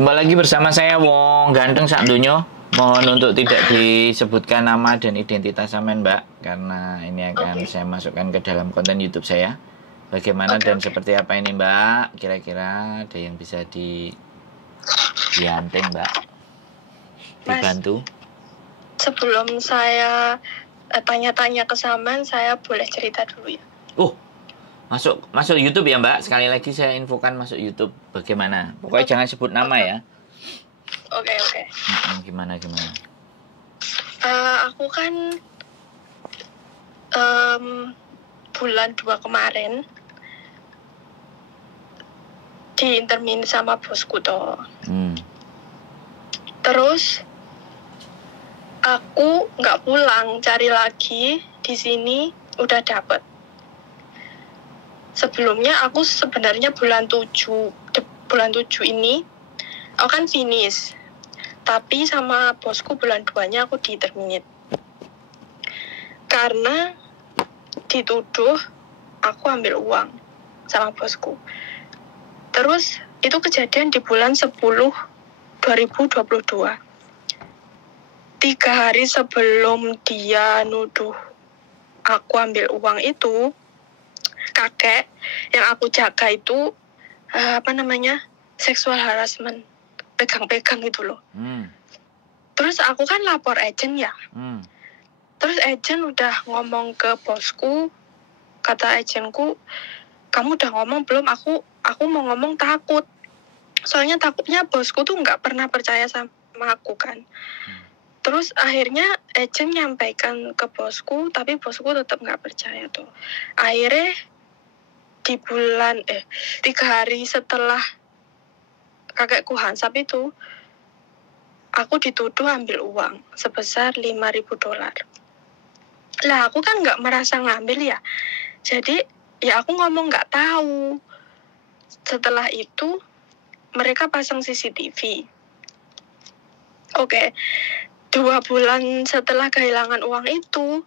Jumpa lagi bersama saya Wong Ganteng sak donya. Mohon untuk tidak disebutkan nama dan identitas sampean, Mbak, karena ini akan saya masukkan ke dalam konten YouTube saya. Bagaimana dan seperti apa ini, Mbak? Kira-kira ada yang bisa dianting, Mbak? Dibantu? Mas, sebelum saya tanya-tanya ke sampean, saya boleh cerita dulu ya? Masuk YouTube ya, Mbak. Sekali lagi saya infokan masuk YouTube. Bagaimana? Pokoknya jangan sebut nama ya. Oke. Gimana? Aku kan bulan 2 kemarin diintermin sama bosku toh. Terus aku nggak pulang, cari lagi di sini udah dapet. Sebelumnya aku sebenarnya bulan 7 ini aku kan finish, tapi sama bosku bulan 2-nya aku diterminate karena dituduh aku ambil uang sama bosku. Terus itu kejadian di bulan 10 2022. 3 hari sebelum dia nuduh aku ambil uang itu, kakek yang aku jaga itu seksual harassment, pegang-pegang gitu loh. Terus aku kan lapor agent ya. Terus agent udah ngomong ke bosku, kata agentku, kamu udah ngomong belum? Aku mau ngomong takut, soalnya takutnya bosku tuh nggak pernah percaya sama aku kan. Terus akhirnya agent nyampaikan ke bosku, tapi bosku tetap nggak percaya tuh. Akhirnya di 3 hari setelah kakekku hansap itu, aku dituduh ambil uang sebesar $5.000. Lah aku kan nggak merasa ngambil ya, jadi ya aku ngomong nggak tahu. Setelah itu mereka pasang CCTV. 2 bulan setelah kehilangan uang itu,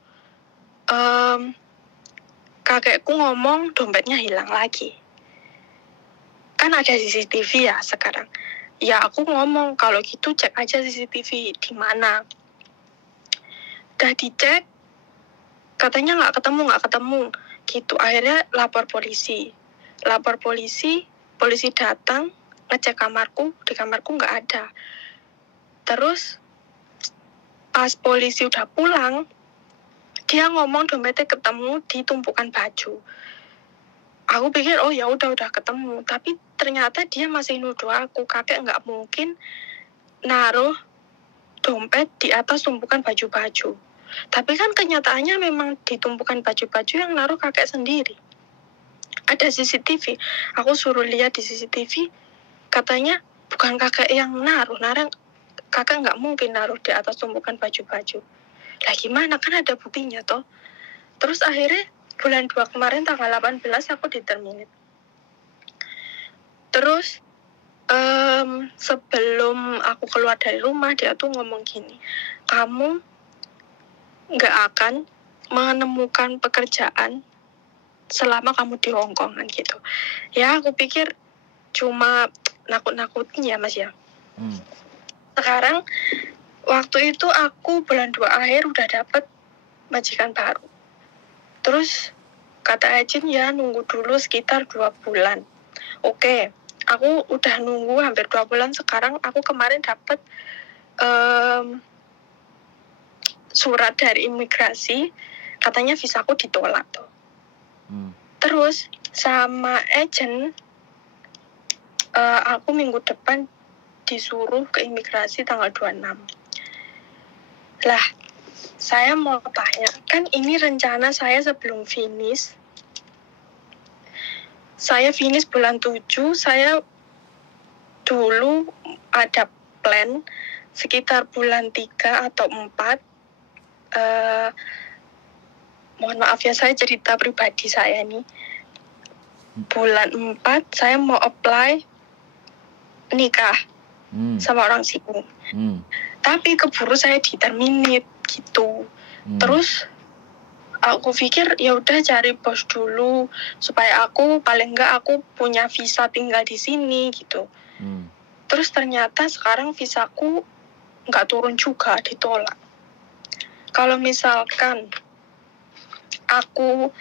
kakekku ngomong dompetnya hilang lagi. Kan ada CCTV ya sekarang. Ya aku ngomong kalau gitu cek aja CCTV di mana. Udah dicek, katanya nggak ketemu gitu. Akhirnya lapor polisi, polisi datang ngecek kamarku, di kamarku nggak ada. Terus pas polisi udah pulang, dia ngomong dompetnya ketemu di tumpukan baju. Aku pikir ya udah ketemu, tapi ternyata dia masih nuduh aku. Kakek nggak mungkin naruh dompet di atas tumpukan baju-baju. Tapi kan kenyataannya memang di tumpukan baju-baju yang naruh kakek sendiri. Ada CCTV, aku suruh lihat di CCTV, katanya bukan kakek yang naruh, kakek nggak mungkin naruh di atas tumpukan baju-baju. Lah gimana, kan ada buktinya toh. Terus akhirnya bulan 2 kemarin tanggal 18 aku diterminate. Terus sebelum aku keluar dari rumah, dia tuh ngomong gini, kamu nggak akan menemukan pekerjaan selama kamu di Hong Kong kan gitu. Ya aku pikir cuma nakut-nakutin ya Mas ya. Sekarang waktu itu aku bulan 2 akhir udah dapet majikan baru. Terus kata agent ya nunggu dulu sekitar 2 bulan. Oke, aku udah nunggu hampir 2 bulan. Sekarang aku kemarin dapet surat dari imigrasi, katanya visaku ditolak tuh. Terus sama agent, aku minggu depan disuruh ke imigrasi tanggal 26. Lah, saya mau tanya, kan ini rencana saya sebelum finish. Saya finish bulan 7, saya dulu ada plan sekitar bulan 3 atau 4. Mohon maaf ya, saya cerita pribadi saya nih. Bulan 4 saya mau apply nikah sama orang sini. Tapi keburu saya diterminate gitu. Terus aku pikir ya udah cari bos dulu supaya aku paling enggak aku punya visa tinggal di sini gitu. Terus ternyata sekarang visaku nggak turun juga, ditolak. Kalau misalkan aku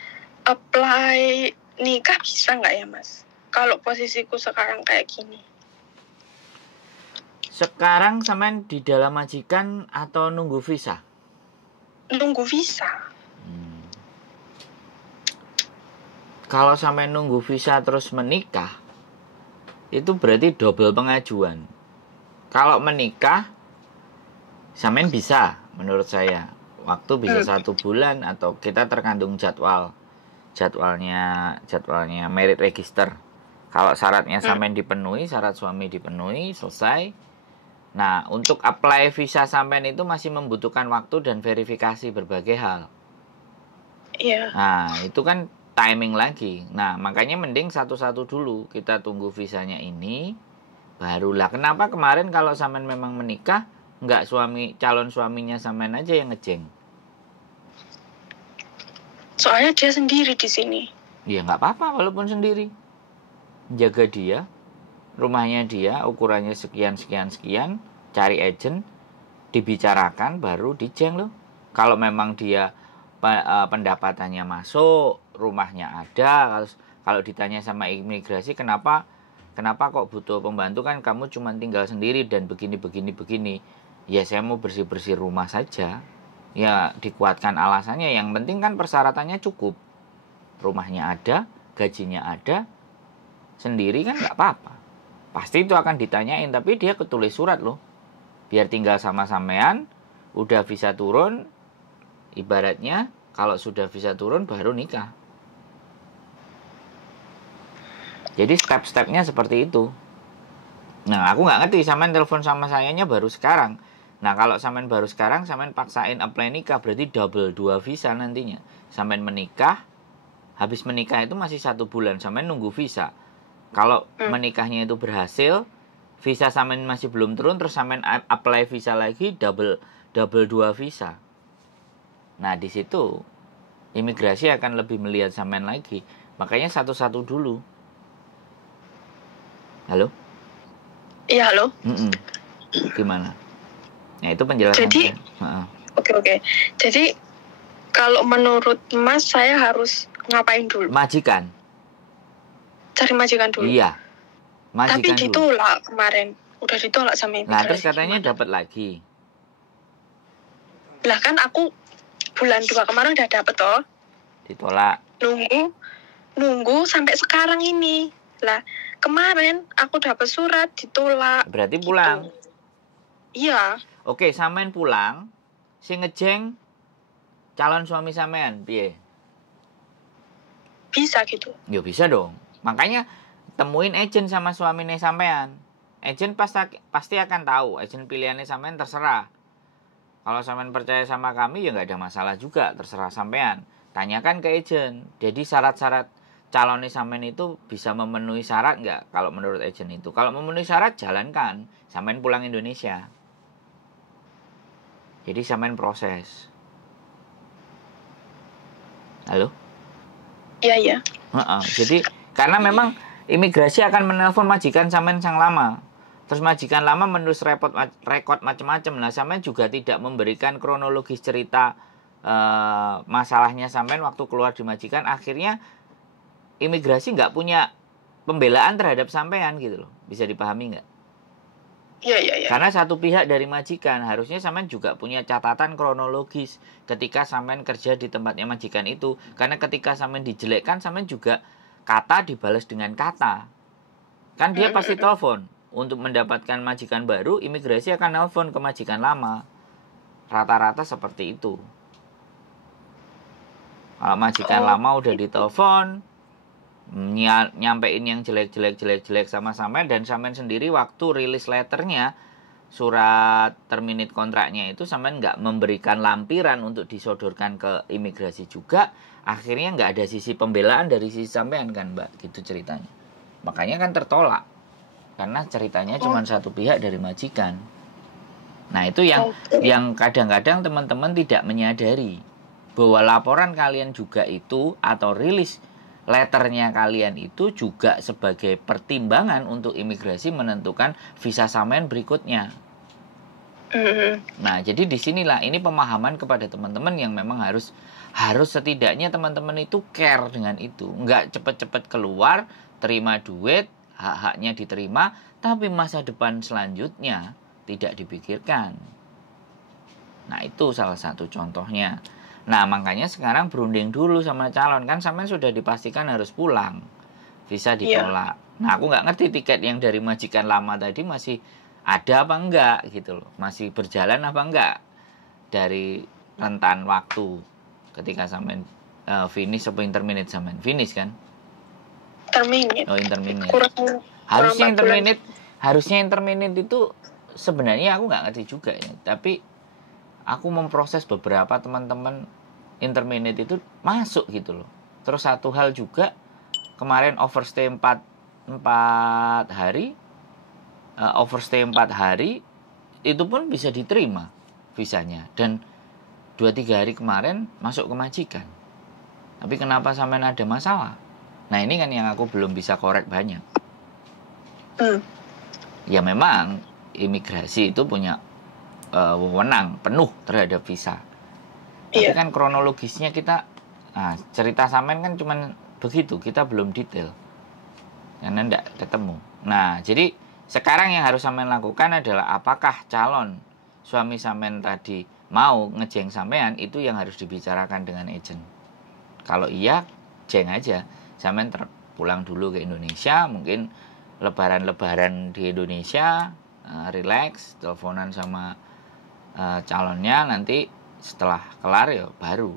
apply nikah bisa nggak ya Mas? Kalau posisiku sekarang kayak gini. Sekarang sampean di dalam majikan atau nunggu visa? Nunggu visa. Kalau sampai nunggu visa terus menikah, itu berarti double pengajuan. Kalau menikah, sampean bisa, menurut saya. Waktu bisa 1 bulan atau kita terkandung jadwalnya merit register. Kalau syaratnya sampean dipenuhi, syarat suami dipenuhi, selesai. Nah, untuk apply visa sampean itu masih membutuhkan waktu dan verifikasi berbagai hal. Iya. Nah, itu kan timing lagi. Nah, makanya mending satu-satu dulu. Kita tunggu visanya ini, barulah. Kenapa kemarin kalau sampean memang menikah, nggak calon suaminya sampean aja yang ngejeng? Soalnya dia sendiri di sini. Ya nggak apa-apa walaupun sendiri. Jaga dia, rumahnya dia, ukurannya sekian, cari agent, dibicarakan, baru dijeng loh. Kalau memang dia pendapatannya masuk, rumahnya ada, kalau ditanya sama imigrasi kenapa kok butuh pembantu, kan kamu cuma tinggal sendiri dan begini. Ya saya mau bersih-bersih rumah saja. Ya dikuatkan alasannya, yang penting kan persyaratannya cukup. Rumahnya ada, gajinya ada, sendiri kan nggak apa-apa. Pasti itu akan ditanyain, tapi dia ketulis surat loh. Biar tinggal sama sampean, udah visa turun, ibaratnya kalau sudah visa turun baru nikah. Jadi step-stepnya seperti itu. Nah, aku nggak ngerti, sampean telepon sama sayanya baru sekarang. Nah, kalau sampean baru sekarang, sampean paksain apply nikah, berarti double 2 visa nantinya. Sampean menikah, habis menikah itu masih 1 bulan, sampean nunggu visa. Kalau menikahnya itu berhasil, visa sampean masih belum turun, terus sampean apply visa lagi, double 2 visa. Nah, di situ imigrasi akan lebih melihat sampean lagi. Makanya satu-satu dulu. Halo? Iya, halo. Gimana? Ya, itu penjelasan. Jadi, oke. Jadi, kalau menurut Mas, saya harus ngapain dulu? Majikan. Cari majikan dulu? Iya. Majikan tapi ditolak dulu. Kemarin. Udah ditolak sama imigrasi. Nah, terus katanya dapat lagi. Lah kan aku bulan 2 kemarin udah dapet toh. Ditolak. Nunggu sampai sekarang ini. Lah, kemarin aku dapat surat ditolak. Berarti pulang. Gitu. Iya. Oke, sampean pulang, si ngejeng calon suami sampean, piye? Bisa gitu. Ya bisa dong. Makanya temuin agent sama suaminya sampean. Agent pasti akan tahu, agent pilihannya sampean terserah. Kalau sampean percaya sama kami ya nggak ada masalah juga, terserah sampean. Tanyakan ke agent. Jadi syarat-syarat calonnya sampean itu bisa memenuhi syarat nggak kalau menurut agent itu. Kalau memenuhi syarat, jalankan. Sampean pulang Indonesia. Jadi sampean proses. Halo? Iya. Jadi karena memang imigrasi akan menelpon majikan sampean sang lama. Terus majikan lama menulis rekod macam-macam. Nah, sampean juga tidak memberikan kronologis cerita masalahnya sampean waktu keluar di majikan. Akhirnya imigrasi nggak punya pembelaan terhadap sampean gitu loh. Bisa dipahami nggak? Iya. Karena satu pihak dari majikan, harusnya sampean juga punya catatan kronologis ketika sampean kerja di tempatnya majikan itu. Karena ketika sampean dijelekkan, sampean juga kata dibalas dengan kata. Kan dia pasti telepon. Untuk mendapatkan majikan baru, imigrasi akan nelpon ke majikan lama. Rata-rata seperti itu. Kalau majikan lama udah ditelepon, nyampein yang jelek sama sampean, dan sampean sendiri waktu rilis letternya, surat terminate kontraknya itu sampean nggak memberikan lampiran untuk disodorkan ke imigrasi juga, akhirnya nggak ada sisi pembelaan dari sisi sampean kan Mbak, gitu ceritanya. Makanya kan tertolak karena ceritanya cuma satu pihak dari majikan. Nah, itu yang kadang-kadang teman-teman tidak menyadari bahwa laporan kalian juga itu atau rilis letternya kalian itu juga sebagai pertimbangan untuk imigrasi menentukan visa sampean berikutnya. Nah, jadi disinilah ini pemahaman kepada teman-teman yang memang harus setidaknya teman-teman itu care dengan itu. Nggak cepet-cepet keluar, terima duit, hak-haknya diterima, tapi masa depan selanjutnya tidak dipikirkan. Nah, itu salah satu contohnya. Nah, makanya sekarang berunding dulu sama calon. Kan sampean sudah dipastikan harus pulang. Visa ditolak. Nah, aku nggak ngerti tiket yang dari majikan lama tadi masih ada apa enggak gitu loh. Masih berjalan apa enggak dari rentan waktu ketika sampean finish atau interminate sampean. Finish kan? Interminate. Oh, interminate. Harusnya interminate. Harusnya interminate itu sebenarnya aku nggak ngerti juga ya. Tapi aku memproses beberapa teman-teman interminate itu masuk gitu loh. Terus satu hal juga kemarin overstay 4 hari, overstay 4 hari itu pun bisa diterima visanya, dan 2-3 hari kemarin masuk ke majikan. Tapi kenapa sampai ada masalah? Nah, ini kan yang aku belum bisa korek banyak. Ya memang imigrasi itu punya wewenang penuh terhadap visa. Tapi kan kronologisnya kita cerita sampean kan cuman begitu, kita belum detail. Karena enggak ketemu. Nah, jadi sekarang yang harus sampean lakukan adalah apakah calon suami sampean tadi mau ngejeng sampean, itu yang harus dibicarakan dengan agent. Kalau iya, jeng aja. Sampean pulang dulu ke Indonesia, mungkin lebaran-lebaran di Indonesia, relax, teleponan sama calonnya, nanti setelah kelar ya baru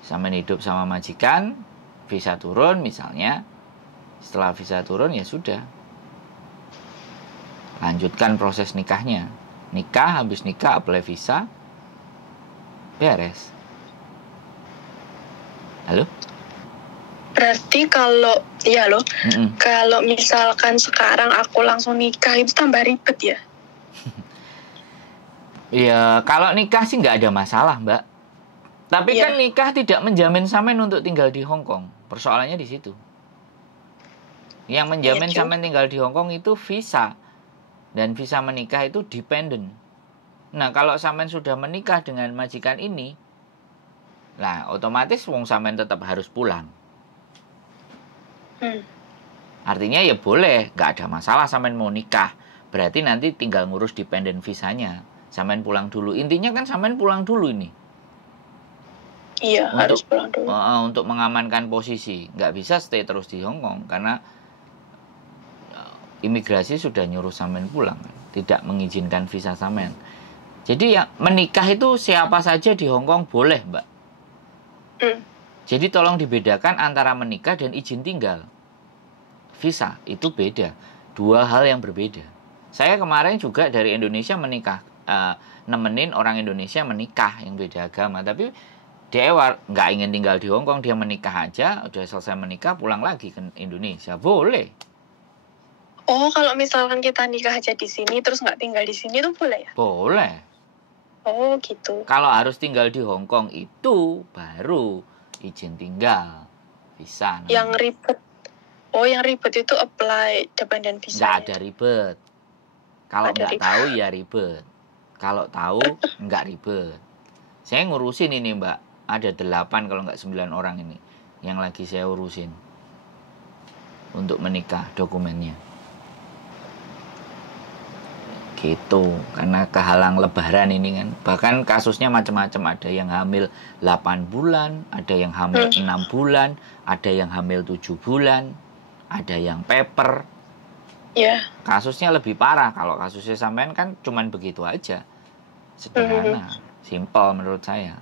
sampean hidup sama majikan, visa turun misalnya. Setelah visa turun ya sudah, lanjutkan proses nikahnya. Nikah, habis nikah apply visa, beres. Halo? Berarti kalau kalau misalkan sekarang aku langsung nikah itu tambah ribet ya? Ya, kalau nikah sih nggak ada masalah, Mbak. Tapi kan nikah tidak menjamin sampean untuk tinggal di Hong Kong. Persoalannya di situ. Yang menjamin sampean tinggal di Hong Kong itu visa. Dan visa menikah itu dependent. Nah, kalau sampean sudah menikah dengan majikan ini, nah otomatis wong sampean tetap harus pulang. Artinya ya boleh, nggak ada masalah sampean mau nikah. Berarti nanti tinggal ngurus dependent visanya. Sampean pulang dulu. Intinya kan sampean pulang dulu ini. Iya, harus pulang dulu. Untuk mengamankan posisi. Nggak bisa stay terus di Hong Kong. Karena imigrasi sudah nyuruh sampean pulang. Tidak mengizinkan visa sampean. Jadi yang menikah itu siapa saja di Hong Kong boleh, Mbak. Jadi tolong dibedakan antara menikah dan izin tinggal. Visa itu beda. Dua hal yang berbeda. Saya kemarin juga dari Indonesia menikah. Nemenin orang Indonesia menikah yang beda agama. Tapi dia nggak ingin tinggal di Hong Kong. Dia menikah aja. Udah selesai menikah pulang lagi ke Indonesia. Boleh. Oh, kalau misalkan kita nikah aja di sini terus nggak tinggal di sini tuh boleh ya? Boleh. Oh, gitu. Kalau harus tinggal di Hong Kong itu baru izin tinggal, visa. Yang ribet. Oh, yang ribet itu apply dependent visa. Nggak ada ribet. Kalau nggak tahu ya ribet. Kalau tahu nggak ribet. Saya ngurusin ini, Mbak. Ada 8 kalau nggak 9 orang ini yang lagi saya urusin untuk menikah dokumennya. Gitu, karena kehalang lebaran ini kan. Bahkan kasusnya macam-macam, ada yang hamil 8 bulan, ada yang hamil 6 bulan, ada yang hamil 7 bulan, ada yang paper. Kasusnya lebih parah. Kalau kasusnya sampean kan cuman begitu aja. Sederhana, simple menurut saya.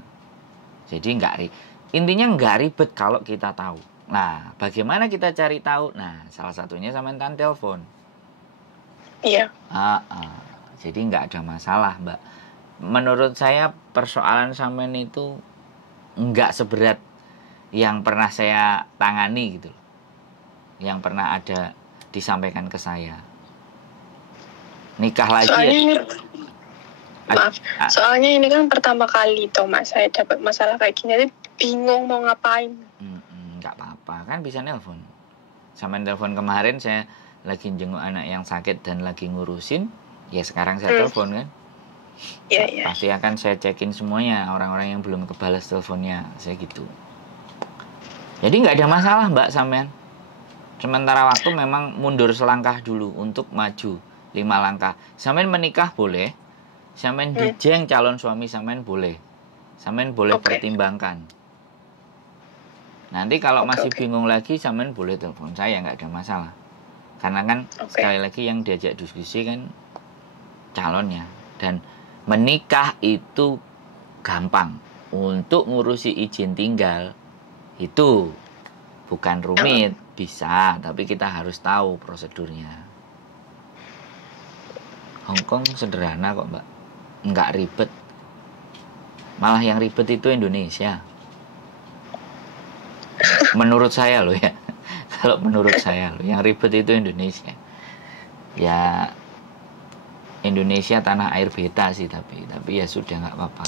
Jadi intinya nggak ribet kalau kita tahu. Nah, bagaimana kita cari tahu? Nah, salah satunya sampean telepon. Iya. Jadi nggak ada masalah, Mbak. Menurut saya persoalan sampean itu nggak seberat yang pernah saya tangani gitu. Yang pernah ada disampaikan ke saya. Nikah lagi. Soalnya ini kan pertama kali toh Mas saya dapat masalah kayak gini, jadi bingung mau ngapain. Nggak kan bisa nelpon. Sampean telepon kemarin saya lagi jenguk anak yang sakit dan lagi ngurusin, ya sekarang saya telepon kan. Iya. Pasti akan saya cekin semuanya, orang-orang yang belum kebalas teleponnya, saya gitu. Jadi nggak ada masalah Mbak sampean. Sementara waktu memang mundur selangkah dulu untuk maju 5 langkah. Sampean menikah boleh, sampean dijeng calon suami sampean boleh. Sampean boleh pertimbangkan. Nanti kalau masih bingung lagi, sampean boleh telepon saya, nggak ada masalah. Karena kan sekali lagi yang diajak diskusi kan calonnya. Dan menikah itu gampang. Untuk ngurusi izin tinggal itu bukan rumit, bisa, tapi kita harus tahu prosedurnya. Hongkong sederhana kok Mbak, nggak ribet. Malah yang ribet itu Indonesia. Menurut saya loh ya. Kalau menurut saya loh, yang ribet itu Indonesia. Ya Indonesia tanah air beta sih, tapi ya sudah nggak apa-apa.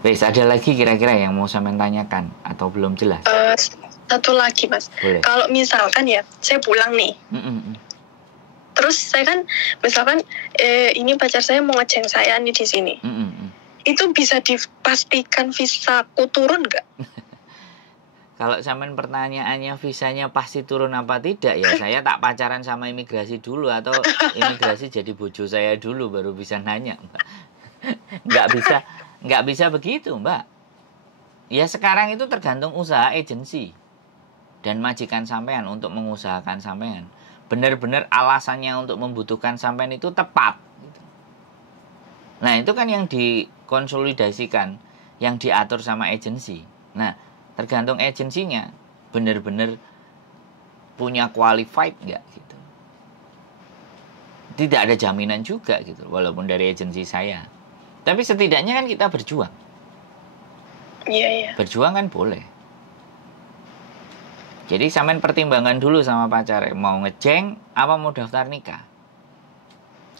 Wes, ada lagi kira-kira yang mau sampean tanyakan atau belum jelas? Satu lagi Mas. Boleh. Kalau misalkan ya saya pulang nih, terus saya kan misalkan ini pacar saya mau ngejeng saya nih di sini, itu bisa dipastikan visaku turun nggak? Kalau sampean pertanyaannya visanya pasti turun apa tidak, ya saya tak pacaran sama imigrasi dulu atau imigrasi jadi bojo saya dulu baru bisa nanya, Mbak. Nggak bisa begitu, Mbak. Ya sekarang itu tergantung usaha agensi dan majikan sampean untuk mengusahakan sampean. Benar-benar alasannya untuk membutuhkan sampean itu tepat. Nah itu kan yang dikonsolidasikan, yang diatur sama agensi. Nah tergantung agensinya benar-benar punya qualified nggak gitu. Tidak ada jaminan juga gitu, walaupun dari agensi saya. Tapi setidaknya kan kita berjuang. Iya. Berjuang kan boleh. Jadi sampean pertimbangan dulu sama pacar, mau ngejeng apa mau daftar nikah.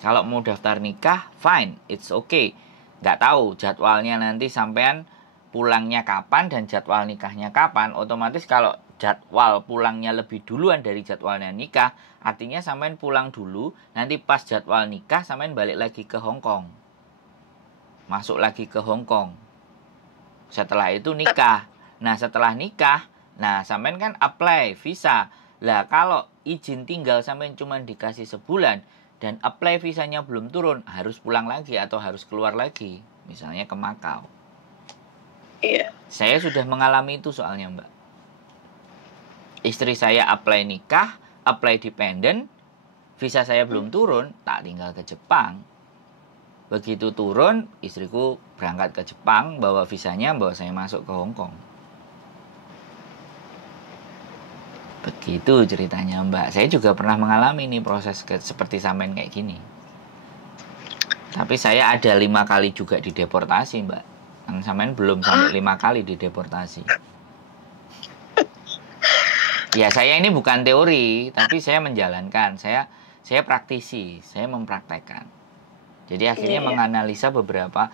Kalau mau daftar nikah, fine, it's okay. Nggak tahu jadwalnya nanti sampean pulangnya kapan dan jadwal nikahnya kapan. Otomatis kalau jadwal pulangnya lebih duluan dari jadwalnya nikah, artinya sampean pulang dulu, nanti pas jadwal nikah sampean balik lagi ke Hong Kong. Masuk lagi ke Hong Kong. Setelah itu nikah. Nah setelah nikah, nah sampean kan apply visa. Lah kalau izin tinggal sampean cuma dikasih sebulan dan apply visanya belum turun, harus pulang lagi atau harus keluar lagi. Misalnya ke Makau. Iya. Saya sudah mengalami itu soalnya Mbak. Istri saya apply nikah, apply dependent, visa saya belum turun, tak tinggal ke Jepang. Begitu turun, istriku berangkat ke Jepang, bawa visanya, bawa saya masuk ke Hong Kong. Begitu ceritanya Mbak. Saya juga pernah mengalami nih proses seperti sampean kayak gini. Tapi saya ada 5 kali juga dideportasi Mbak. Yang sampean belum sampai 5 kali dideportasi. Ya saya ini bukan teori, tapi saya menjalankan. Saya praktisi, saya mempraktekkan. Jadi akhirnya menganalisa beberapa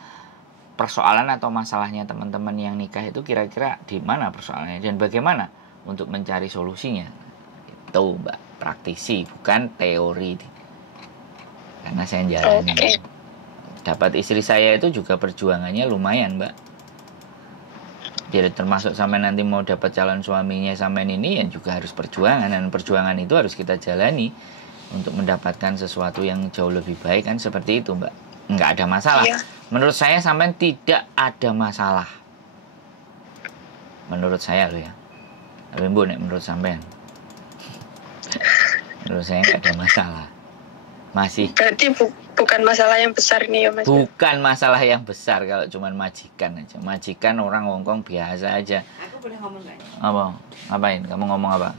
persoalan atau masalahnya teman-teman yang nikah itu kira-kira di mana persoalannya dan bagaimana untuk mencari solusinya. Itu Mbak, praktisi bukan teori. Karena saya jalani. Dapat istri saya itu juga perjuangannya lumayan Mbak. Jadi termasuk sampai nanti mau dapat calon suaminya sampai ini ya juga harus perjuangan. Dan perjuangan itu harus kita jalani untuk mendapatkan sesuatu yang jauh lebih baik kan seperti itu Mbak. Nggak ada masalah. Iya. Menurut saya sampai tidak ada masalah. Menurut saya loh ya. Tapi Bu, menurut sampean. Menurut saya nggak ada masalah. Masih. Berarti bukan masalah yang besar nih ya Mas? Bukan masalah yang besar kalau cuma majikan aja. Majikan orang Hongkong biasa aja. Aku boleh ngomong nggak? Apa? Ngapain? Kamu ngomong apa?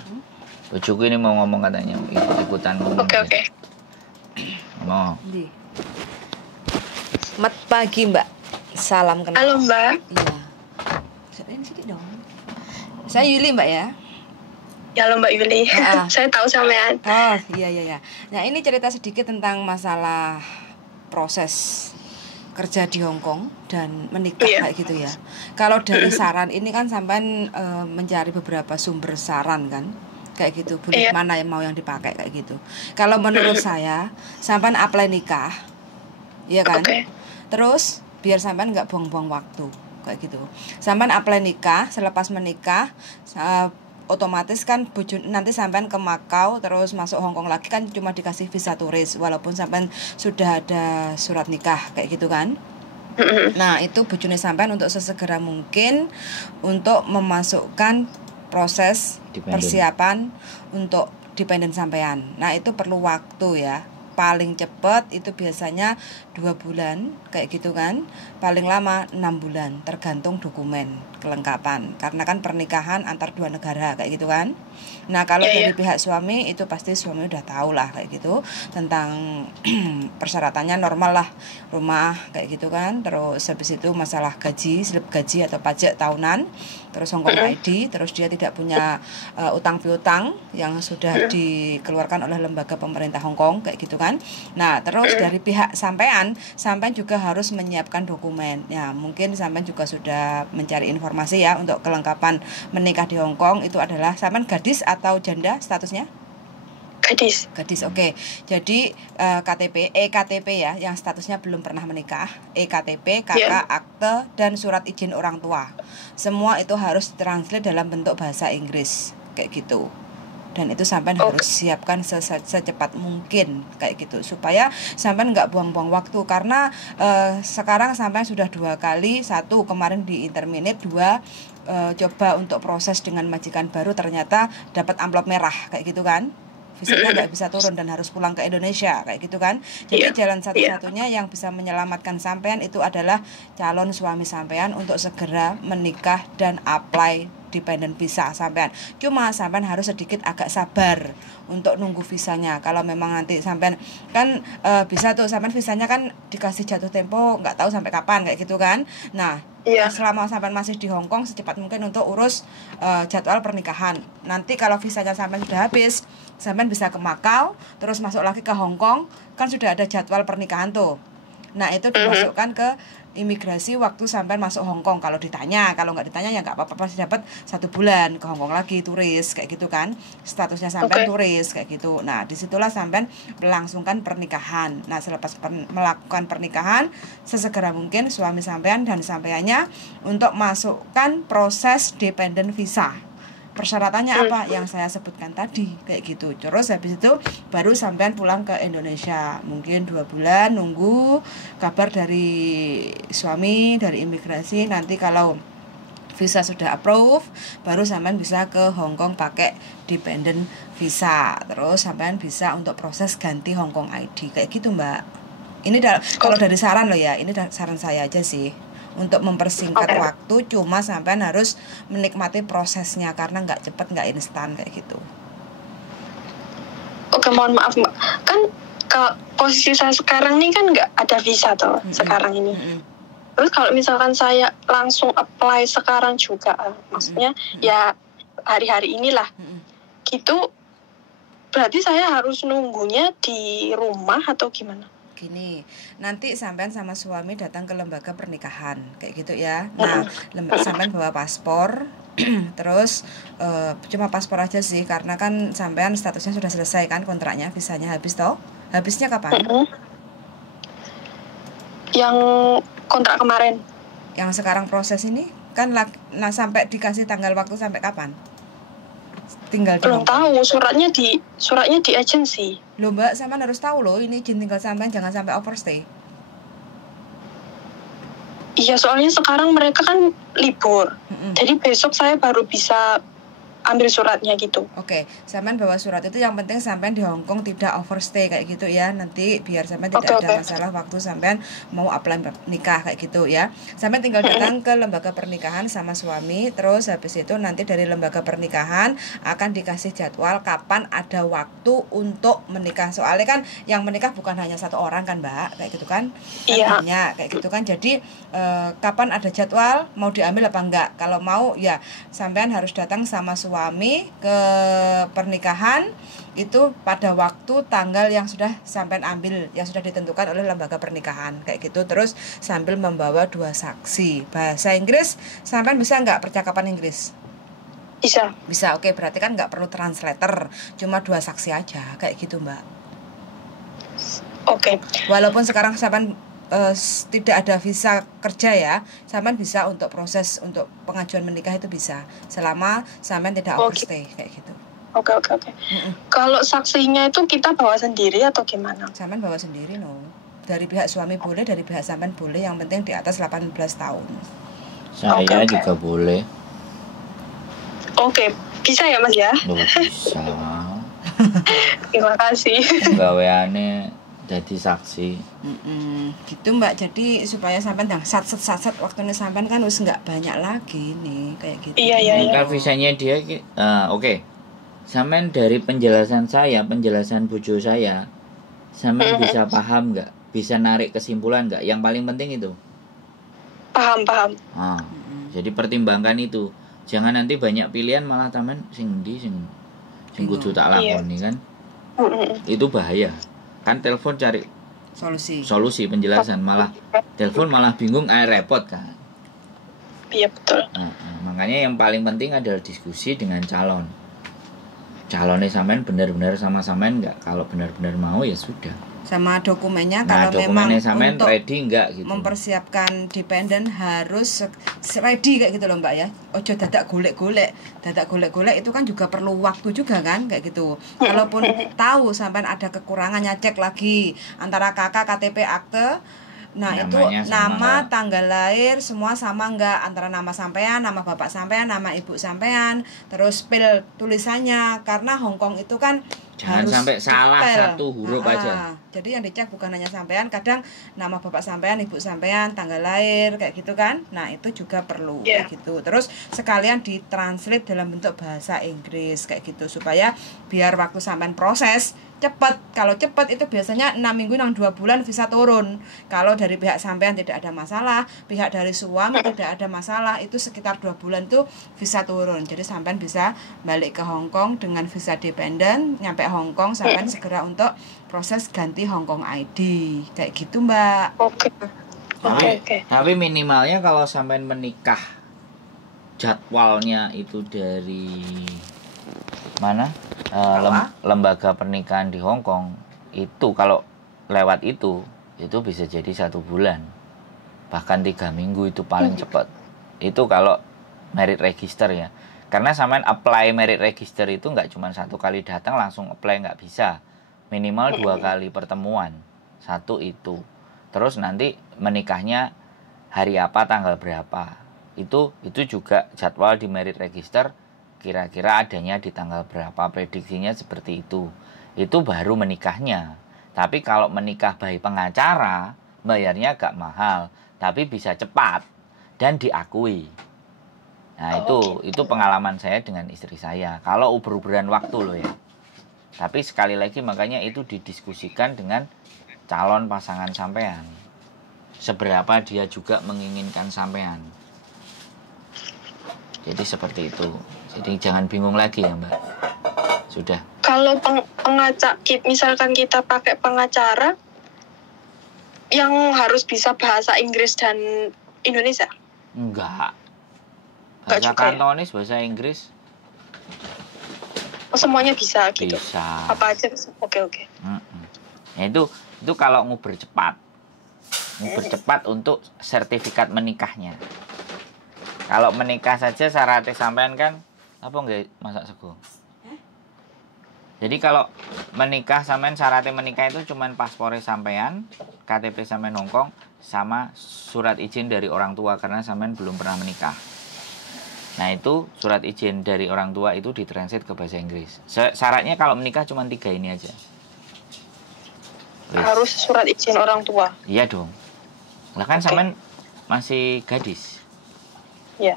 Bojoku ini mau ngomong katanya. Ikut-ikutan ngomong. Oke. Ngomong. Selamat pagi Mbak. Salam kenal. Halo Mbak. Iya. Ini sedikit dong. Saya Yuli Mbak ya. Ya halo Mbak Yuli. Saya tahu sampean. Oh iya. Nah ini cerita sedikit tentang masalah proses kerja di Hong Kong dan menikah Iya. kayak gitu ya. Kalau dari saran ini kan sampean mencari beberapa sumber saran kan, kayak gitu. Bulik Iya. mana yang mau yang dipakai kayak gitu. Kalau menurut saya, sampean apply nikah, ya kan? Oke. Terus biar sampean nggak buang-buang waktu kayak gitu. Sampean apply nikah, selepas menikah otomatis kan nanti sampean ke Makau terus masuk Hong Kong lagi kan cuma dikasih visa turis walaupun sampean sudah ada surat nikah kayak gitu kan. Nah, itu bojone sampean untuk sesegera mungkin untuk memasukkan proses Dependent. persiapan untuk dependen sampean. Nah, itu perlu waktu ya. Paling cepat itu biasanya 2 bulan kayak gitu kan, paling lama 6 bulan tergantung dokumen kelengkapan karena kan pernikahan antar 2 negara kayak gitu kan. Nah, kalau dari pihak suami itu pasti suami udah tahu lah kayak gitu tentang persyaratannya, normal lah, rumah kayak gitu kan. Terus habis itu masalah gaji, slip gaji atau pajak tahunan, terus Hong Kong ID, terus dia tidak punya utang piutang yang sudah dikeluarkan oleh lembaga pemerintah Hong Kong kayak gitu kan. Nah, terus dari pihak sampean juga harus menyiapkan dokumen. Ya, mungkin sampean juga sudah mencari informasi ya untuk kelengkapan menikah di Hong Kong itu adalah sampean gadis atau janda statusnya? Gadis. Gadis, oke. Jadi EKTP ya, yang statusnya belum pernah menikah, EKTP, KK, akte, dan surat izin orang tua. Semua itu harus translate dalam bentuk bahasa Inggris kayak gitu. Dan itu sampean harus siapkan secepat mungkin kayak gitu supaya sampean nggak buang-buang waktu karena sekarang sampean sudah 2 kali, 1 kemarin di interminate, 2 coba untuk proses dengan majikan baru ternyata dapat amplop merah kayak gitu kan. Visanya nggak bisa turun dan harus pulang ke Indonesia kayak gitu kan. Jadi jalan satu-satunya yang bisa menyelamatkan sampean itu adalah calon suami sampean untuk segera menikah dan apply dependent visa sampean. Cuma sampean harus sedikit agak sabar untuk nunggu visanya. Kalau memang nanti sampean kan bisa tuh sampean visanya kan dikasih jatuh tempo nggak tahu sampai kapan kayak gitu kan. Nah, selama sampean masih di Hong Kong secepat mungkin untuk urus jadwal pernikahan. Nanti kalau visanya sampean sudah habis, sampean bisa ke Makau, terus masuk lagi ke Hong Kong, kan sudah ada jadwal pernikahan tuh. Nah, itu dimasukkan ke imigrasi waktu sampean masuk Hong Kong. Kalau ditanya, kalau nggak ditanya ya nggak apa-apa, pasti dapat 1 bulan ke Hong Kong lagi turis kayak gitu kan. Statusnya sampean turis kayak gitu. Nah, disitulah sampean melangsungkan pernikahan. Nah, selepas melakukan pernikahan, sesegera mungkin suami sampean dan sampeannya untuk masukkan proses dependent visa. Persyaratannya apa yang saya sebutkan tadi kayak gitu. Terus habis itu baru sampean pulang ke Indonesia, mungkin 2 bulan nunggu kabar dari suami, dari imigrasi. Nanti kalau visa sudah approve, baru sampean bisa ke Hong Kong pakai dependent visa. Terus sampean bisa untuk proses ganti Hong Kong ID kayak gitu, Mbak. Ini kalau dari saran loh ya, ini saran saya aja sih. Untuk mempersingkat waktu, cuma sampean harus menikmati prosesnya karena nggak cepet, nggak instan kayak gitu. Oke, mohon maaf Mbak, kan ke posisi saya sekarang nih kan nggak ada visa tuh sekarang ini. Terus kalau misalkan saya langsung apply sekarang juga, maksudnya ya hari-hari inilah, gitu, berarti saya harus nunggunya di rumah atau gimana? Gini, nanti sampean sama suami datang ke lembaga pernikahan kayak gitu ya. Nah, sampean bawa paspor, terus cuma paspor aja sih karena kan sampean statusnya sudah selesai kan kontraknya, visanya habis toh. Habisnya kapan? Yang kontrak kemarin. Yang sekarang proses ini kan sampai dikasih tanggal waktu sampai kapan? Tinggal belum tahu, suratnya di agensi. Loh Mbak, sampean harus tahu loh, ini izin tinggal sampean jangan sampai overstay. Iya, soalnya sekarang mereka kan libur. Jadi besok saya baru bisa ambil suratnya gitu. Oke, sampean bawa surat itu, yang penting sampean di Hong Kong tidak overstay kayak gitu ya. Nanti biar sampean tidak ada masalah waktu sampean mau apply nikah kayak gitu ya. Sampean tinggal datang ke lembaga pernikahan sama suami, terus habis itu nanti dari lembaga pernikahan akan dikasih jadwal kapan ada waktu untuk menikah. Soalnya kan yang menikah bukan hanya 1 orang kan Mbak, kayak gitu kan. Banyak kayak gitu kan. Jadi kapan ada jadwal, mau diambil apa enggak? Kalau mau ya sampean harus datang sama suami suami ke pernikahan itu pada waktu tanggal yang sudah sampai ambil, yang sudah ditentukan oleh lembaga pernikahan kayak gitu. Terus sambil membawa 2 saksi. Bahasa Inggris sampai bisa nggak percakapan Inggris? Bisa, oke, berarti kan nggak perlu translator, cuma 2 saksi aja kayak gitu Mbak. Oke. Walaupun sekarang sampai tidak ada visa kerja ya, sampean bisa untuk proses untuk pengajuan menikah itu bisa selama sampean tidak overstay kayak gitu. Oke. Kalau saksinya itu kita bawa sendiri atau gimana? Sampean bawa sendiri dari pihak suami boleh, dari pihak sampean boleh, yang penting di atas 18 tahun. Saya juga boleh. Oke, bisa ya Mas ya? Bisa. Terima kasih. Gaweane jadi saksi. Gitu Mbak, jadi supaya sampean yang sat waktunya sampean kan wis nggak banyak lagi nih kayak gitu. Iya. Kan visanya dia oke. Sampean dari penjelasan bojo saya, sampean bisa paham nggak? Bisa narik kesimpulan nggak? Yang paling penting itu. Paham. Jadi pertimbangkan itu. Jangan nanti banyak pilihan malah taman sing kudu tak lakoni kan. Itu bahaya. Kan telepon cari solusi penjelasan, malah telepon malah bingung, repot kan. Iya betul. Makanya yang paling penting adalah diskusi dengan calonnya sampean benar-benar sama sampean enggak. Kalau benar-benar mau ya sudah. Sama dokumennya, kalau memang untuk ready enggak gitu. Mempersiapkan dependen harus ready kayak gitu loh Mbak ya. Ojo dadak golek-golek itu kan juga perlu waktu juga kan kayak gitu. Kalaupun tahu sampai ada kekurangannya, cek lagi antara kakak KTP akte. Nah, namanya itu nama, tanggal lahir semua sama enggak, antara nama sampean, nama bapak sampean, nama ibu sampean, terus spell tulisannya, karena Hongkong itu kan jangan harus sampai salah detail. 1 huruf aja. Jadi yang dicek bukan hanya sampean, kadang nama bapak sampean, ibu sampean, tanggal lahir kayak gitu kan. Nah, itu juga perlu kayak gitu. Terus sekalian ditranslate dalam bentuk bahasa Inggris kayak gitu supaya biar waktu sampean proses cepat. Kalau cepat itu biasanya 6 minggu 2 bulan visa turun. Kalau dari pihak sampean tidak ada masalah, pihak dari suami tidak ada masalah, itu sekitar 2 bulan tuh visa turun. Jadi sampean bisa balik ke Hong Kong dengan visa dependen, nyampe Hong Kong sampean segera untuk proses ganti Hong Kong ID kayak gitu Mbak. Oke. Tapi minimalnya kalau sampean menikah jadwalnya itu dari mana? Lembaga pernikahan di Hong Kong itu kalau lewat itu bisa jadi 1 bulan, bahkan 3 minggu itu paling cepat. Itu kalau merit register ya, karena sampean apply merit register itu nggak cuma 1 kali datang langsung apply, nggak bisa, minimal 2 kali pertemuan. 1 itu, terus nanti menikahnya hari apa, tanggal berapa, itu juga jadwal di merit register. Kira-kira adanya di tanggal berapa, prediksinya seperti itu baru menikahnya. Tapi kalau menikah by pengacara, bayarnya agak mahal, tapi bisa cepat dan diakui. Nah, itu pengalaman saya dengan istri saya. Kalau uber-uberan waktu loh ya. Tapi sekali lagi makanya itu didiskusikan dengan calon pasangan sampean. Seberapa dia juga menginginkan sampean. Jadi seperti itu. Jadi jangan bingung lagi ya Mbak. Sudah. Kalau misalkan kita pakai pengacara yang harus bisa bahasa Inggris dan Indonesia? Enggak. Bahasa Kantonis, bahasa Inggris. Semuanya bisa gitu? Bisa. Apa aja? Oke. Ya, itu kalau nguber cepat. Nguber cepat untuk sertifikat menikahnya. Kalau menikah saja syaratnya sampean kan apa enggak masak sego? Jadi kalau menikah sampean syaratnya menikah itu cuman paspornya sampean, KTP sampean Hongkong, sama surat izin dari orang tua karena sampean belum pernah menikah. Nah, itu surat izin dari orang tua itu ditranslate ke bahasa Inggris. Syaratnya kalau menikah cuma 3 ini aja. Harus surat izin orang tua? Iya dong. Lah kan sampean masih gadis. Iya.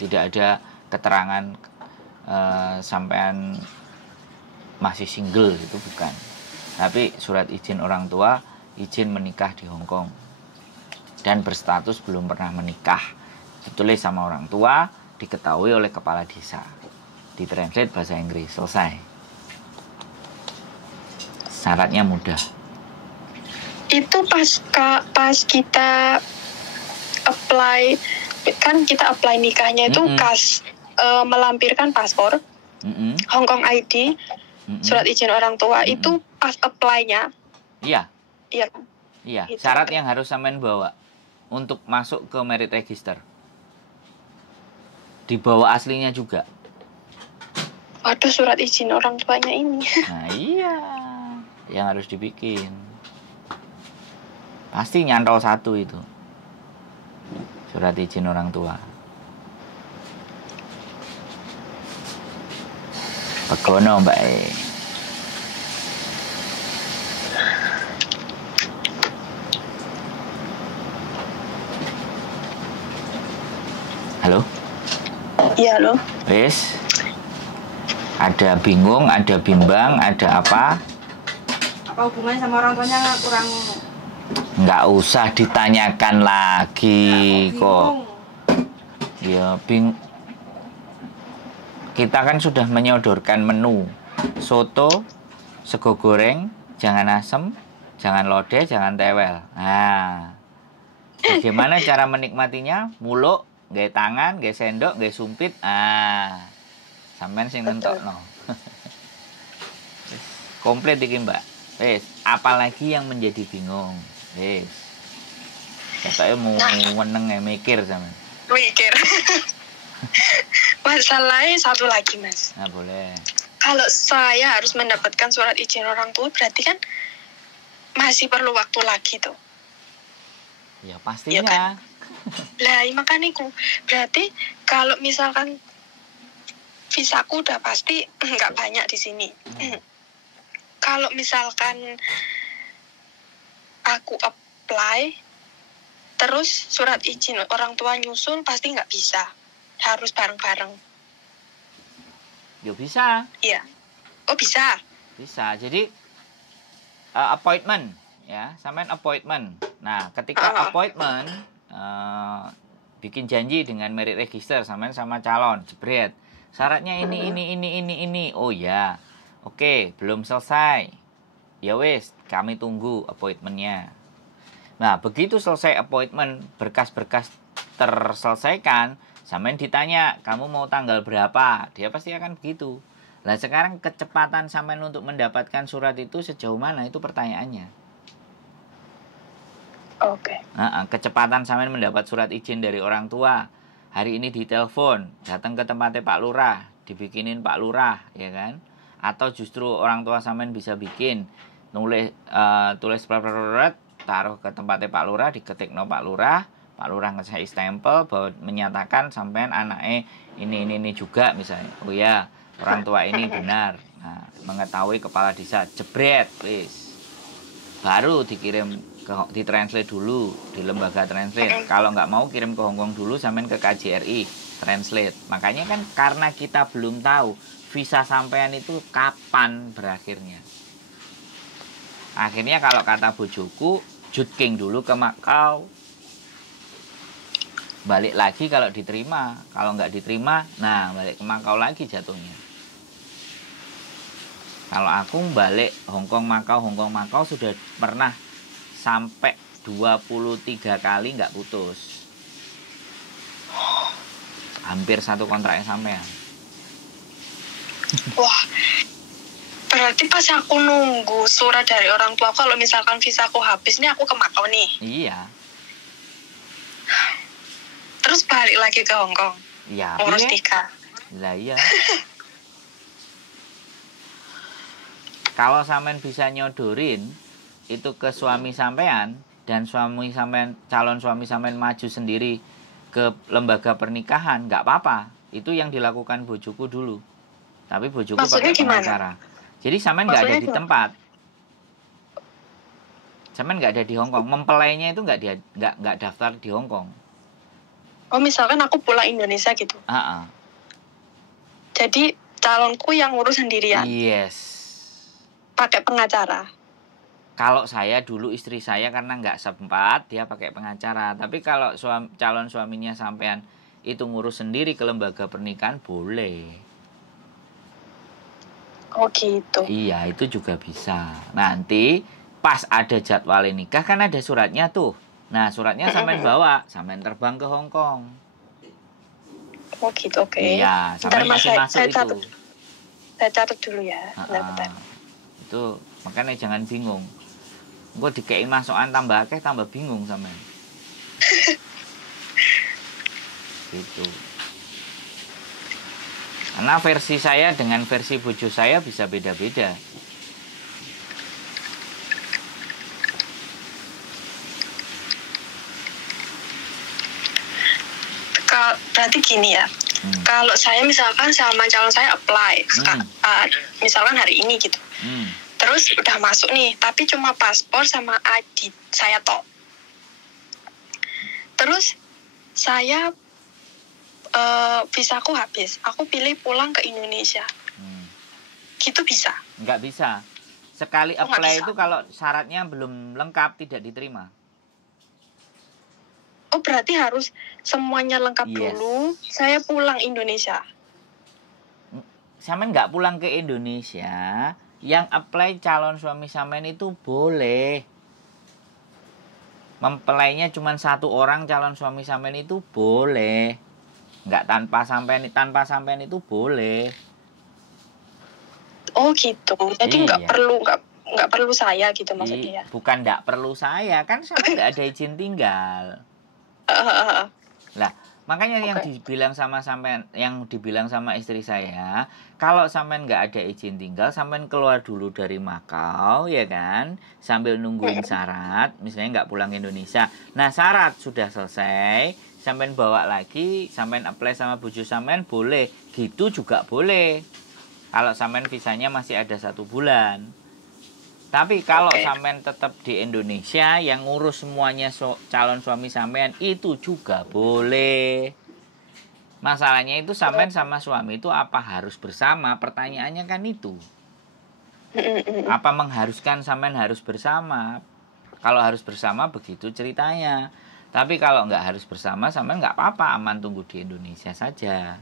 Tidak ada keterangan sampean masih single, itu bukan. Tapi surat izin orang tua, izin menikah di Hong Kong dan berstatus belum pernah menikah, ditulis sama orang tua, diketahui oleh kepala desa. ditranslate bahasa Inggris, selesai. Syaratnya mudah. Itu pas kita apply, kan kita apply nikahnya itu melampirkan paspor, Hong Kong ID, surat izin orang tua, itu pas apply-nya. Iya. Iya. Iya, Gitu. syarat yang harus sampean bawa untuk masuk ke merit register. Dibawa aslinya juga. Waduh, surat izin orang tuanya ini. Nah, iya. Yang harus dibikin. Pasti nyantol satu itu. Surat izin orang tua. Pegono, Mbak. Halo? Iya loh. Wes. Ada bingung, ada bimbang, ada apa? Apa hubungannya sama orang tuanya kurang? Nggak usah ditanyakan lagi kok. Ya, kita kan sudah menyodorkan menu. Soto, sego goreng, jangan asem, jangan lodeh, jangan tewel. Nah, bagaimana cara menikmatinya? Muluk, gawe tangan, gawe sendok, gawe sumpit. Sampean sing nentokno. Komplit iki, Mbak. Wes, apalagi yang menjadi bingung. Wes. Katanya mau meneng mikir sampean. Mikir. Masalahnya satu lagi, Mas. Nah, boleh. Kalau saya harus mendapatkan surat izin orang tua, berarti kan masih perlu waktu lagi tuh. Ya pastinya. Ya kan? Lah, makanya berarti kalau misalkan visaku udah pasti nggak banyak di sini. Kalau misalkan aku apply, terus surat izin orang tua nyusul, pasti nggak bisa. Harus bareng-bareng. Yo bisa. Iya. Oh, bisa. Bisa. Jadi appointment ya, sampean appointment. Nah, ketika appointment bikin janji dengan merit register sampean sama calon, jebret. Syaratnya ini. Oh ya. Oke, belum selesai. Ya wes, kami tunggu appointmentnya. Nah, begitu selesai appointment, berkas-berkas terselesaikan, sampean ditanya, kamu mau tanggal berapa? Dia pasti akan begitu. Nah, sekarang kecepatan sampean untuk mendapatkan surat itu sejauh mana? Itu pertanyaannya. Oke. Nah, kecepatan sampean mendapat surat izin dari orang tua. Hari ini ditelepon, datang ke tempatnya Pak Lurah, dibikinin Pak Lurah, ya kan? Atau justru orang tua sampean bisa bikin, tulis taruh ke tempatnya Pak Lurah, diketikno Pak Lurah ngasih stempel bahwa menyatakan sampean anaknya ini juga misalnya. Oh ya, orang tua ini benar. Nah, mengetahui kepala desa, jebret, wis. Baru dikirim ditranslate dulu di lembaga translate. Kalau nggak mau kirim ke Hongkong dulu, sampean ke KJRI translate. Makanya kan karena kita belum tahu visa sampean itu kapan berakhirnya. Akhirnya kalau kata bojoku, jutking dulu ke Makau. Balik lagi kalau diterima. Kalau nggak diterima, nah balik ke Makau lagi jatuhnya. Kalau aku balik Hongkong Makau sudah pernah sampai 23 kali nggak putus. Hampir satu kontraknya sampean. Wah, berarti pas aku nunggu surat dari orang tua, kalau misalkan visaku habis nih, aku ke Makau nih. Iya. Terus balik lagi ke Hongkong. Iya. Ngurus nikah. Lah iya. Kalau sampean bisa nyodorin itu ke suami sampean dan suami sampean, calon suami sampean maju sendiri ke lembaga pernikahan, nggak apa-apa. Itu yang dilakukan bojoku dulu. Tapi bojoku pakai pengacara. Jadi sampean nggak ada di tempat. Sampean nggak ada di Hongkong. Mempelainya itu nggak daftar di Hongkong. Oh, misalkan aku pulang Indonesia gitu. Jadi calonku yang ngurus sendirian. Yes. Pakai pengacara. Kalau saya dulu istri saya karena nggak sempat dia pakai pengacara. Tapi kalau calon suaminya sampean itu ngurus sendiri ke lembaga pernikahan boleh. Oh gitu. Iya, itu juga bisa. Nanti pas ada jadwal nikah kan ada suratnya tuh. Nah, suratnya sampean bawa, sampean terbang ke Hong Kong. Oh gitu, oke. Iya, Ntar sampean mas kasih masuk saya itu. catat. Saya catat dulu ya. Bentar. Itu makanya jangan bingung. Gue dikei masukan tambah akeh tambah bingung sampean. Gitu. Karena versi saya dengan versi bojo saya bisa beda-beda. Berarti gini ya. Kalau saya misalkan sama calon saya apply, misalkan hari ini gitu. Terus udah masuk nih, tapi cuma paspor sama ID saya toh. Terus saya visaku habis, aku pilih pulang ke Indonesia. Gitu bisa? Nggak bisa. Sekali apply itu kalau syaratnya belum lengkap tidak diterima. Oh berarti harus semuanya lengkap dulu, saya pulang Indonesia. Sampean nggak pulang ke Indonesia, yang apply calon suami sampean itu boleh. Mempelainya cuma 1 orang calon suami sampean itu boleh. Nggak tanpa sampean itu boleh. Oh gitu. Jadi nggak perlu saya gitu maksudnya ya. Bukan nggak perlu saya, kan sampean nggak ada izin tinggal. Lah, makanya yang dibilang sama sampean, yang dibilang sama istri saya, kalau sampean nggak ada izin tinggal, sampean keluar dulu dari Makau, ya kan, sambil nungguin syarat, misalnya nggak pulang Indonesia. Nah, syarat sudah selesai, sampean bawa lagi, sampean apply sama bojo sampean boleh, gitu juga boleh. Kalau sampean visanya masih ada 1 bulan. Tapi kalau sampean tetap di Indonesia, yang ngurus semuanya calon suami sampean itu juga boleh. Masalahnya itu sampean sama suami itu apa harus bersama? Pertanyaannya kan itu. Apa mengharuskan sampean harus bersama? Kalau harus bersama begitu ceritanya. Tapi kalau nggak harus bersama, sampean nggak apa-apa, aman tunggu di Indonesia saja.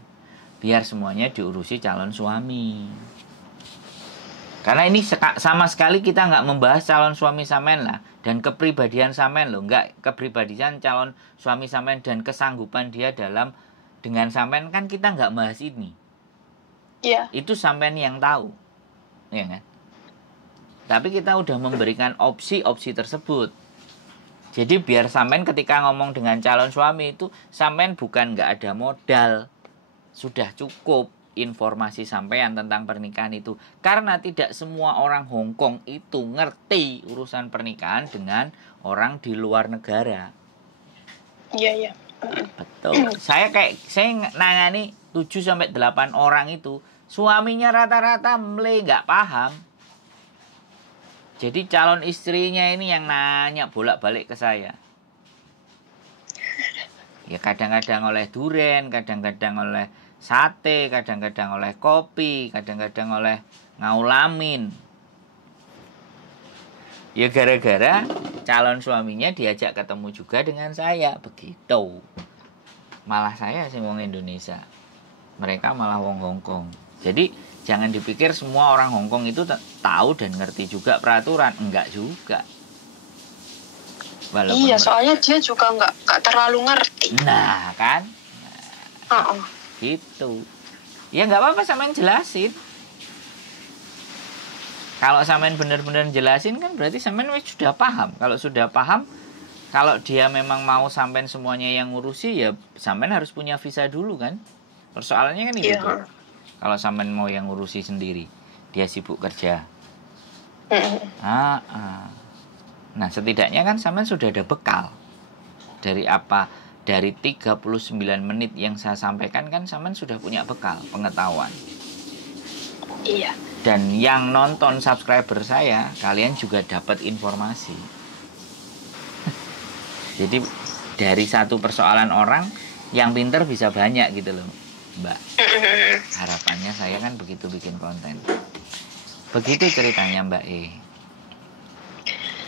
Biar semuanya diurusi calon suami. Karena ini sama sekali kita nggak membahas calon suami sampean lah. Dan kepribadian sampean loh. Nggak kepribadian calon suami sampean dan kesanggupan dia dalam dengan sampean, kan kita nggak bahas ini. Iya. Itu sampean yang tahu. Ya kan? Tapi kita udah memberikan opsi-opsi tersebut. Jadi biar sampean ketika ngomong dengan calon suami itu, sampean bukan nggak ada modal. Sudah cukup informasi sampean tentang pernikahan itu, karena tidak semua orang Hong Kong itu ngerti urusan pernikahan dengan orang di luar negara. Iya. Betul. Saya nangani 7-8 orang itu, suaminya rata-rata nggak paham. Jadi calon istrinya ini yang nanya bolak-balik ke saya. Ya kadang-kadang oleh duren, kadang-kadang oleh sate, kadang-kadang oleh kopi, kadang-kadang oleh ngaulamin. Ya gara-gara calon suaminya diajak ketemu juga dengan saya, begitu. Malah saya sih wong Indonesia, mereka malah wong Hong Kong. Jadi jangan dipikir semua orang Hong Kong itu tahu dan ngerti juga peraturan, enggak juga. Walaupun iya, soalnya dia juga nggak terlalu ngerti. Nah kan, gitu. Ya nggak apa-apa, sampean jelasin. Kalau sampean benar-benar jelasin kan berarti sampean sudah paham. Kalau sudah paham, kalau dia memang mau sampean semuanya yang ngurusi, ya sampean harus punya visa dulu kan. Persoalannya kan itu tuh. Kalau sampean mau yang ngurusi sendiri, dia sibuk kerja. Nah setidaknya kan sampean sudah ada bekal. Dari 39 menit yang saya sampaikan kan sampean sudah punya bekal, pengetahuan. Iya. Dan yang nonton subscriber saya, kalian juga dapat informasi. Jadi dari satu persoalan orang, yang pinter bisa banyak gitu loh, Mbak. Harapannya saya kan begitu bikin konten. Begitu ceritanya Mbak E.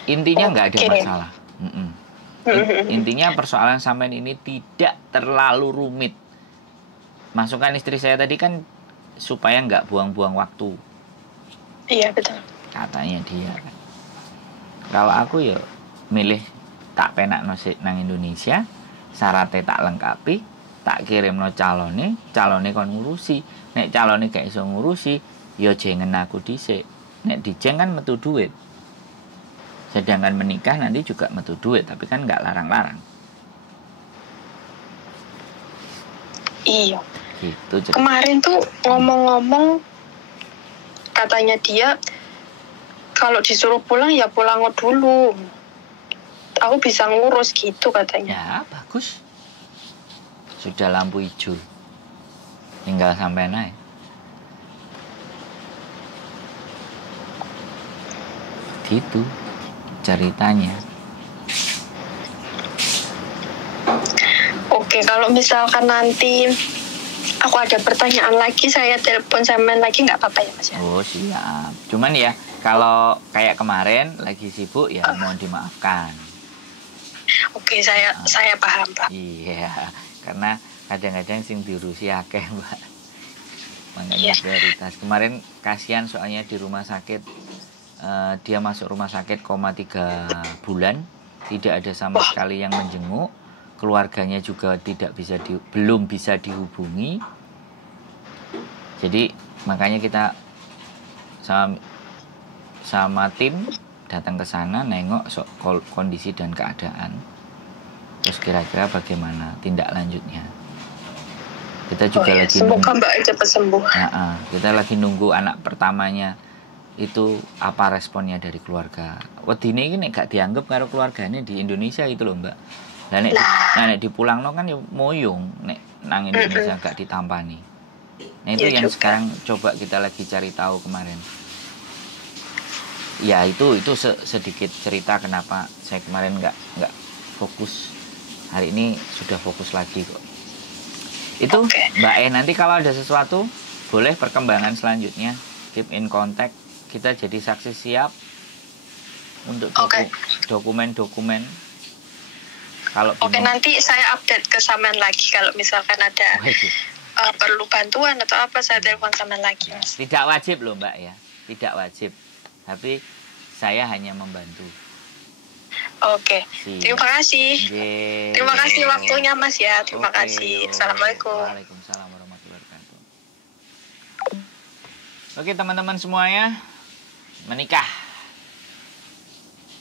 Intinya nggak ada masalah. Intinya persoalan sampean ini tidak terlalu rumit. Masukan istri saya tadi kan supaya nggak buang-buang waktu. Iya betul. Katanya dia kan. Kalau aku ya milih tak penak nang Indonesia, syaratnya tak lengkapi, tak kirim no calone kon ngurusi. Nek calone gak iso ngurusi, ya jengen aku dhisik. Nek dijeng kan metu duit. Sedangkan menikah nanti juga metu duit, tapi kan nggak larang-larang. Iya. Gitu. Kemarin tuh ngomong-ngomong, katanya dia kalau disuruh pulang ya pulang dulu. Aku bisa ngurus gitu katanya. Ya bagus. Sudah lampu hijau. Tinggal sampai naik. Gitu ceritanya. Oke, kalau misalkan nanti aku ada pertanyaan lagi, saya telepon sampean lagi nggak apa-apa ya Mas ya? Oh siap. Cuman ya kalau kayak kemarin lagi sibuk ya mohon dimaafkan. Oke, saya paham Pak. Iya, karena kadang-kadang sing diurusi akeh Mbak. Makanya prioritas. Kemarin kasihan soalnya di rumah sakit. Dia masuk rumah sakit 3 bulan, tidak ada sama sekali yang menjenguk, keluarganya juga belum bisa dihubungi. Jadi makanya kita sama tim datang ke sana nengok kondisi dan keadaan. Terus kira-kira bagaimana tindak lanjutnya. Kita juga lagi semoga Mbak cepat sembuh. Kita lagi nunggu anak pertamanya. Itu apa responnya dari keluarga. Wedine iki nek gak dianggap karo keluargane di Indonesia itu loh Mbak. Lah nek dipulangno kan ya moyong nek nang Indonesia gak ditampani. Nah itu yang juga. Sekarang coba kita lagi cari tahu kemarin. Ya itu sedikit cerita kenapa saya kemarin nggak fokus. Hari ini sudah fokus lagi kok. Itu Mbak nanti kalau ada sesuatu boleh perkembangan selanjutnya keep in contact. Kita jadi saksi siap untuk dokumen-dokumen. Kalau nanti saya update ke Samen lagi kalau misalkan ada perlu bantuan atau apa, saya telepon Samen lagi Mas. Tidak wajib loh Mbak ya, tidak wajib. Tapi saya hanya membantu. Oke. Terima kasih. Terima kasih waktunya Mas ya. Terima kasih. Assalamualaikum. Waalaikumsalam warahmatullahi wabarakatuh. Oke teman-teman semuanya, menikah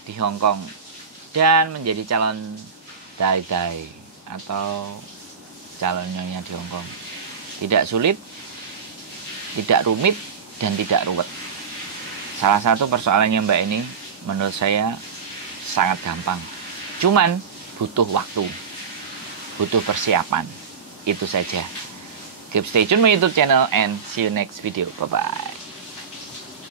di Hong Kong dan menjadi calon dai-dai atau calon nyonya di Hong Kong tidak sulit, tidak rumit, dan tidak ruwet. Salah satu persoalannya Mbak ini menurut saya sangat gampang, cuman butuh waktu, butuh persiapan. Itu saja. Keep stay tune my YouTube channel and see you next video. Bye bye.